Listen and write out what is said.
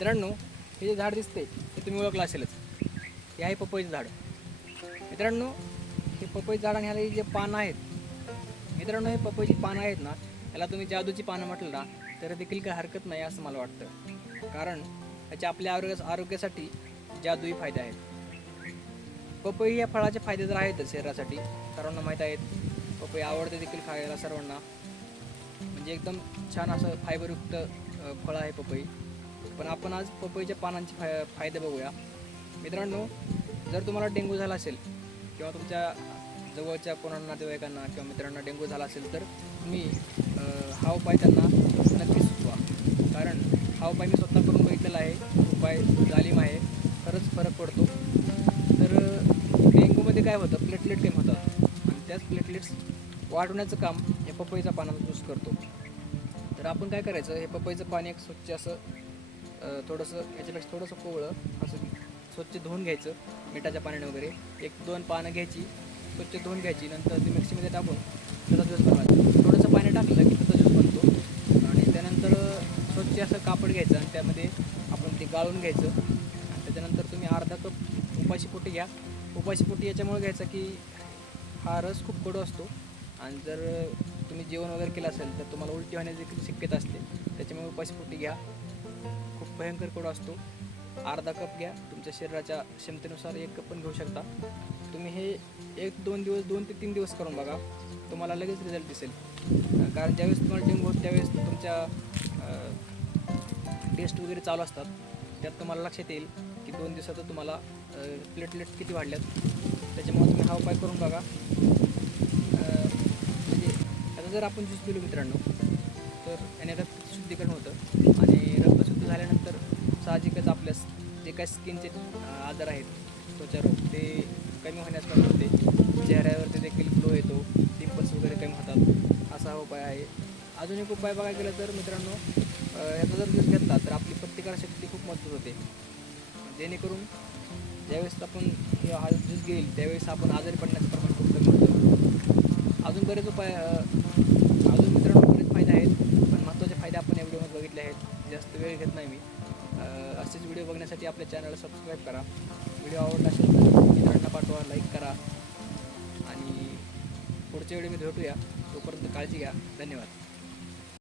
मित्रांनो, हे जे झाड दिसते ते तुम्ही ओळखलं असेलच. हे आहे पपईचं झाड. मित्रांनो, हे पपईचं झाड आणि ह्याला जे पानं आहेत, मित्रांनो हे पपईची पानं आहेत ना, याला तुम्ही जादूची पानं म्हटलं ना तर देखील काही हरकत नाही असं मला वाटतं. कारण याचे आपल्या आरोग्यासाठी जादुई फायदे आहेत. पपई या फळाचे फायदे तर आहेतच शरीरासाठी, सर्वांना माहीत आहेत. पपई आवडते देखील खायला सर्वांना. म्हणजे एकदम छान असं फायबरयुक्त फळ आहे पपई. पण आपण आज पपईच्या पानांचे फायदे बघूया. मित्रांनो, जर तुम्हाला डेंग्यू झाला असेल किंवा तुमच्या जवळच्या कोणाला नातेवाईकांना किंवा मित्रांना डेंग्यू झाला असेल तर तुम्ही हा उपाय त्यांना नक्कीच सुचवा. कारण हा उपाय मी स्वतः करून बघितलेला आहे. उपाय जालीम आहे, खरंच फरक पडतो. तर डेंग्यूमध्ये काय होतं, प्लेटलेट कमी होतात आणि त्याच प्लेटलेट्स वाढवण्याचं काम या पपईचा पानाचा ज्यूस करतो. तर आपण काय करायचं, हे पपईचं पाणी एक स्वच्छ असं थोडंसं याच्यापेक्षा थोडंसं कोवळं असं स्वच्छ धुवून घ्यायचं मिठाच्या पाण्याने वगैरे. 1-2 पानं घ्यायची, स्वच्छ धुवून घ्यायची. नंतर ती मिक्सीमध्ये टाकून त्याचा ज्यूस बनवायचा. थोडंसं पाणी टाकलं की त्याचा ज्यूस बनतो. आणि त्यानंतर स्वच्छ असं कापड घ्यायचं आणि त्यामध्ये आपण ते गाळून घ्यायचं. आणि त्याच्यानंतर तुम्ही अर्धा कप उपाशीपोटी घ्या. उपाशीपोटी याच्यामुळे घ्यायचा की हा रस खूप कडू असतो आणि जर तुम्ही जेवण वगैरे केलं असेल तर तुम्हाला उलटी होण्याची शक्यता असते. त्याच्यामुळे उपाशीपोटी घ्या. खूप भयंकर कडू असतो. अर्धा कप घ्या. तुमच्या शरीराच्या क्षमतेनुसार 1 कप पण घेऊ शकता. तुम्ही हे 1-2 दिवस, 2 ते 3 दिवस करून बघा. तुम्हाला लगेच रिझल्ट दिसेल. कारण ज्यावेळेस तुम्हाला डेंग्यू होत त्यावेळेस तुमच्या टेस्ट वगैरे चालू असतात. त्यात तुम्हाला लक्षात येईल की 2 दिवसात तुम्हाला प्लेटलेट्स किती वाढल्यात. त्याच्यामुळे तुम्ही हा उपाय करून बघा. म्हणजे आता जर आपण ज्यूस पिलो मित्रांनो तर याने रक्त शुद्धीकरण होतं आणि रक्त शुद्ध झाल्यानंतर साहजिकच आपल्या जे काही स्किनचे आजार आहेत, त्वचारोग, ते कमी होण्यास मदत होते. चेहऱ्यावरती देखील ग्लो येतो, पिंपल्स वगैरे कमी होतात. असा हा उपाय आहे. अजून एक उपाय बघायला गेलं तर मित्रांनो, याचा जर ज्यूस घेतला तर आपली प्रतिकारशक्ती खूप मजबूत होते. जेणेकरून ज्यावेळेस आपण हा ज्यूस घेईल त्यावेळेस आपण आजारी पडण्याचं प्रमाण खूप कमी होतं. अजून बरेच उपाय, अजून मित्रांनो बरेच फायदे आहेत. पण महत्त्वाचे फायदे आपण या व्हिडिओमध्ये बघितले आहेत. जास्त वेळ घेत नाही मी. असेच व्हिडिओ बघण्यासाठी आपल्या चॅनलला सबस्क्राईब करा. व्हिडिओ आवडला असेल तर मित्रांना पाठवा, लाईक करा आणि पुढच्या व्हिडिओमध्ये भेटूया. तोपर्यंत काळजी घ्या. धन्यवाद.